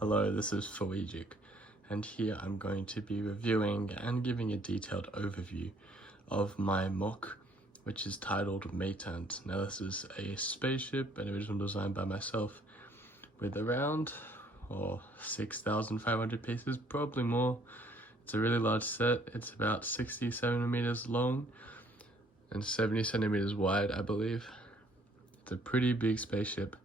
Hello, this is Fawajik, and here I'm going to be reviewing and giving a detailed overview of my MOC, which is titled MAYTANT. Now this is a spaceship, an original design by myself, with around 6,500 pieces, probably more. It's a really large set. It's about 60 centimeters long and 70 centimeters wide, I believe. It's a pretty big spaceship,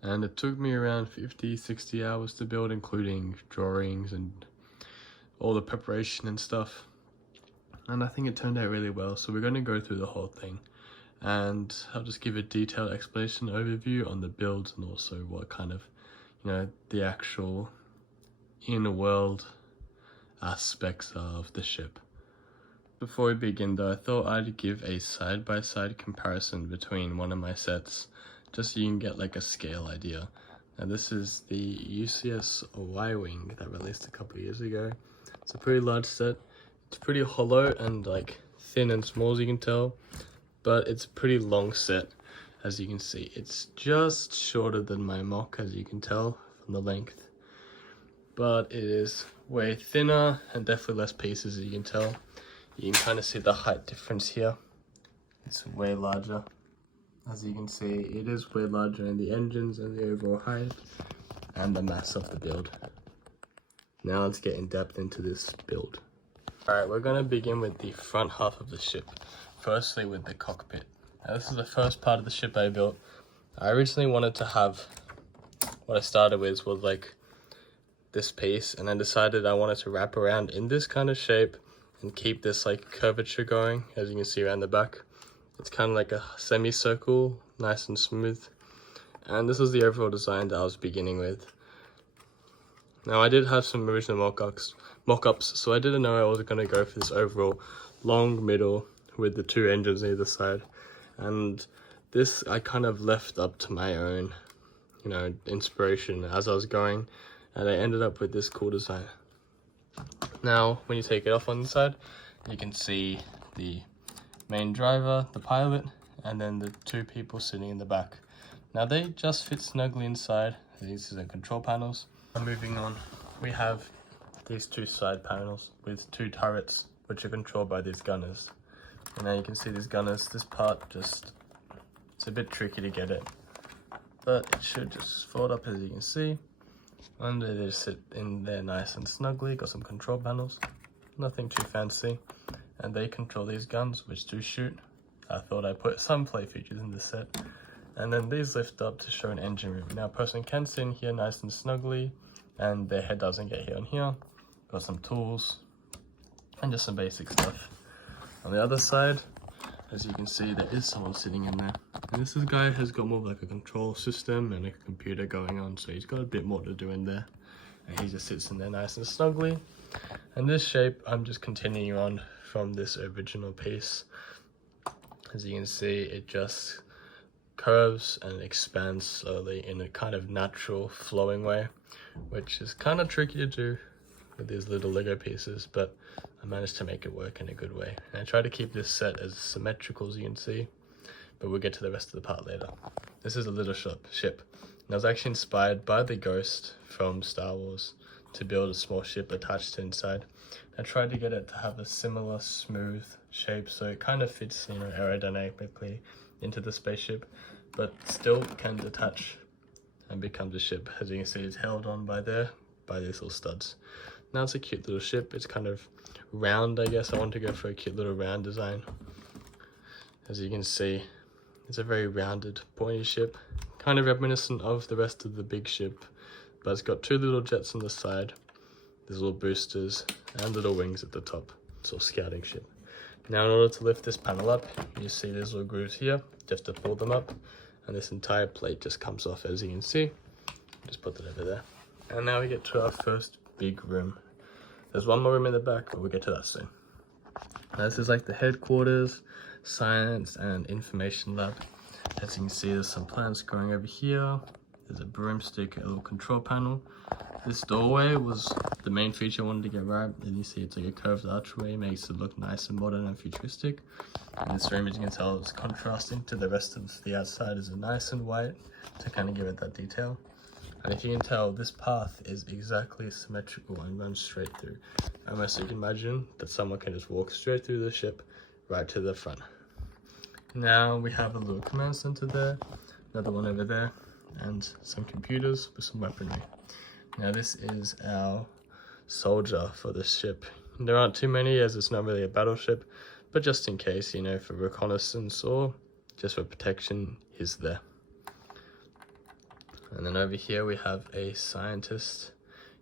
and it took me around 50-60 hours to build, including drawings and all the preparation and stuff. And I think it turned out really well, so we're going to go through the whole thing, and I'll just give a detailed explanation overview on the builds and also what kind of, the actual inner world aspects of the ship. Before we begin though, I thought I'd give a side-by-side comparison between one of my sets, just so you can get like a scale idea. Now this is the UCS Y-Wing that released a couple of years ago. It's a pretty large set. It's pretty hollow and like thin and small, as you can tell, but it's a pretty long set, as you can see. It's just shorter than my MOC, as you can tell from the length, but it is way thinner and definitely less pieces, as you can tell. You can kind of see the height difference here. It's way larger. As you can see, it is way larger in the engines and the overall height and the mass of the build. Now let's get in depth into this build. Alright, we're going to begin with the front half of the ship. Firstly with the cockpit. Now this is the first part of the ship I built. I originally wanted to have, what I started with was like this piece, and I decided I wanted to wrap around in this kind of shape and keep this like curvature going, as you can see around the back. It's kind of like a semicircle, nice and smooth. And this is the overall design that I was beginning with. Now I did have some original mock-ups, so I didn't know I was going to go for this overall long middle with the two engines either side. And this I kind of left up to my own, inspiration as I was going. And I ended up with this cool design. Now, when you take it off on the side, you can see the main driver, the pilot, and then the two people sitting in the back. Now, they just fit snugly inside. These are the control panels. Moving on, we have these two side panels with two turrets, which are controlled by these gunners. And now you can see these gunners. This part it's a bit tricky to get it, but it should just fold up, as you can see. And they just sit in there nice and snugly. Got some control panels, nothing too fancy, and they control these guns, which do shoot. I thought I'd put some play features in this set. And then these lift up to show an engine room. Now a person can sit in here nice and snugly, and their head doesn't get hit on here. Got some tools and just some basic stuff. On the other side, as you can see, there is someone sitting in there. And this guy has got more of like a control system and a computer going on, so he's got a bit more to do in there. And he just sits in there nice and snugly. And this shape, I'm just continuing on from this original piece. As you can see, it just curves and expands slowly in a kind of natural flowing way, which is kind of tricky to do with these little Lego pieces, but I managed to make it work in a good way. And I try to keep this set as symmetrical as you can see, but we'll get to the rest of the part later. This is a little ship. And I was actually inspired by the Ghost from Star Wars to build a small ship attached to inside. I tried to get it to have a similar smooth shape, so it kind of fits, aerodynamically into the spaceship, but still can detach and becomes a ship. As you can see, it's held on by these little studs. Now it's a cute little ship. It's kind of round, I guess. I want to go for a cute little round design. As you can see, it's a very rounded, pointy ship, kind of reminiscent of the rest of the big ship, but it's got two little jets on the side, these little boosters, and little wings at the top. Sort of scouting ship. Now in order to lift this panel up, you see these little grooves here. You have to pull them up, and this entire plate just comes off, as you can see. Just put it over there. And now we get to our first big room. There's one more room in the back, but we'll get to that soon. Now this is like the headquarters, science and information lab. As you can see, there's some plants growing over here. There's a broomstick, a little control panel. This doorway was the main feature I wanted to get right. And you see it's like a curved archway, makes it look nice and modern and futuristic. And this room, as you can tell, is contrasting to the rest of the outside, is nice and white to kind of give it that detail. And if you can tell, this path is exactly symmetrical and runs straight through. Almost you can imagine that someone can just walk straight through the ship right to the front. Now we have a little command center there, another one over there, and some computers with some weaponry. Now this is our soldier for this ship. There aren't too many as it's not really a battleship, but just in case, you know, for reconnaissance or just for protection, he's there. And then over here we have a scientist.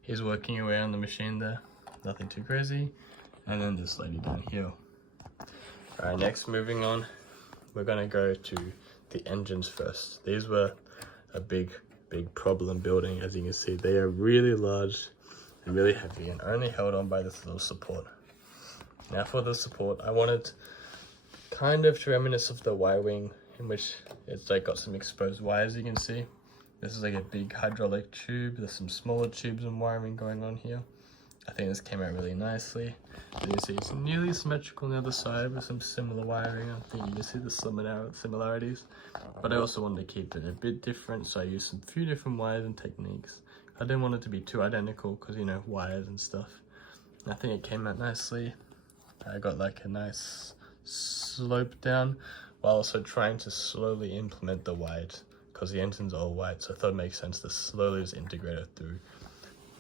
He's working away on the machine there, nothing too crazy. And then this lady down here. Alright, next moving on, we're gonna go to the engines first. These were a big problem building. As you can see, they are really large and really heavy and only held on by this little support. Now for the support, I wanted kind of to reminisce of the Y-wing, in which it's like got some exposed wires, you can see. This is like a big hydraulic tube. There's some smaller tubes and wiring going on here. I think this came out really nicely. As you can see, it's nearly symmetrical on the other side with some similar wiring. I think you can see the similarities. But I also wanted to keep it a bit different, so I used a few different wires and techniques. I didn't want it to be too identical because, you know, wires and stuff. I think it came out nicely. I got like a nice slope down while also trying to slowly implement the white, because the engine's all white, so I thought it makes sense to slowly just integrate it through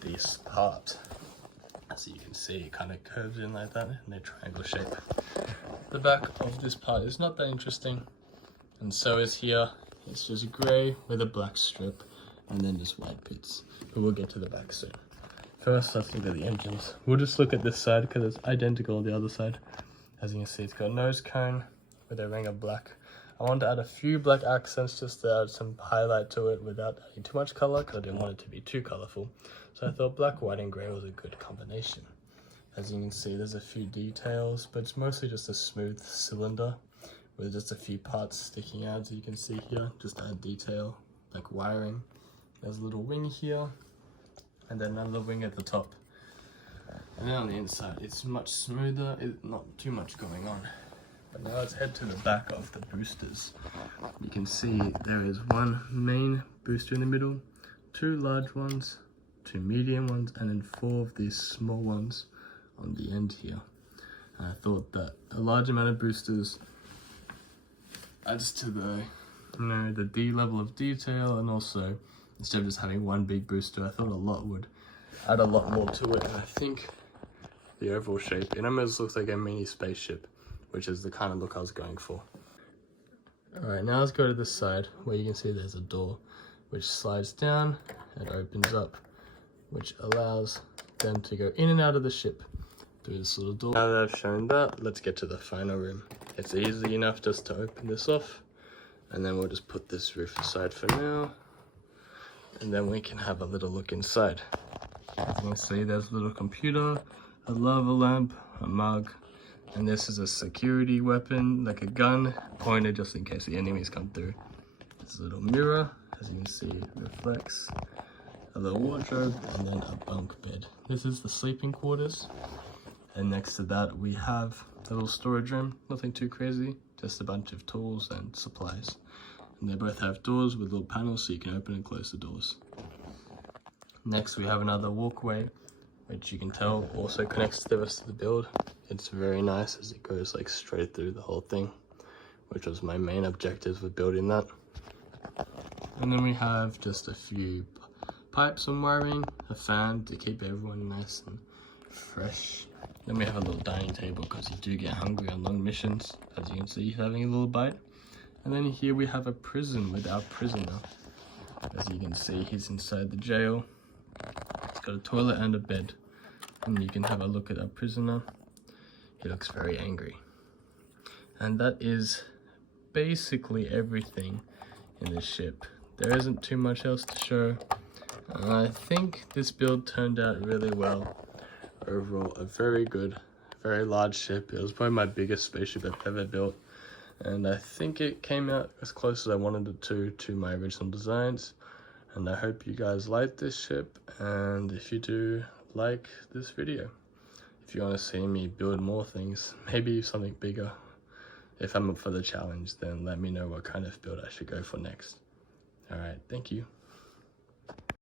this part. As you can see, it kind of curves in like that in a triangle shape. The back of this part is not that interesting, and so is here. It's just grey with a black strip and then just white bits, but we'll get to the back soon. First, let's look at the engines. We'll just look at this side because it's identical on the other side. As you can see, it's got a nose cone with a ring of black. I wanted to add a few black accents just to add some highlight to it without adding too much color, because I didn't want it to be too colorful. So I thought black, white and gray was a good combination. As you can see, there's a few details, but it's mostly just a smooth cylinder with just a few parts sticking out. So you can see here, just add detail like wiring. There's a little wing here, and then another wing at the top. And then on the inside, it's much smoother, not too much going on. But now let's head to the back of the boosters. You can see there is one main booster in the middle, two large ones, two medium ones, and then four of these small ones on the end here. And I thought that a large amount of boosters adds to the, you know, the D level of detail, and also instead of just having one big booster, I thought a lot would add a lot more to it. And I think the overall shape, it almost looks like a mini spaceship, which is the kind of look I was going for. Alright, now let's go to this side where you can see there's a door which slides down and opens up, which allows them to go in and out of the ship through this little door. Now that I've shown that, let's get to the final room. It's easy enough just to open this off, and then we'll just put this roof aside for now, and then we can have a little look inside. As you can see, there's a little computer, a lava lamp, a mug, and this is a security weapon, like a gun, pointed just in case the enemies come through. There's a little mirror, as you can see, it reflects, a little wardrobe, and then a bunk bed. This is the sleeping quarters, and next to that we have a little storage room, nothing too crazy, just a bunch of tools and supplies. And they both have doors with little panels so you can open and close the doors. Next we have another walkway, which you can tell also connects to the rest of the build. It's very nice as it goes like straight through the whole thing, which was my main objective with building that. And then we have just a few pipes and wiring, a fan to keep everyone nice and fresh. Then we have a little dining table because you do get hungry on long missions. As you can see, he's having a little bite. And then here we have a prison with our prisoner. As you can see, he's inside the jail. It's got a toilet and a bed. And you can have a look at our prisoner. He looks very angry. And that is basically everything in this ship. There isn't too much else to show. I think this build turned out really well. Overall, a very good, very large ship. It was probably my biggest spaceship I've ever built. And I think it came out as close as I wanted it to my original designs. And I hope you guys like this ship. And if you do, like this video. If you want to see me build more things, maybe something bigger. If I'm up for the challenge, then let me know what kind of build I should go for next. Alright, thank you.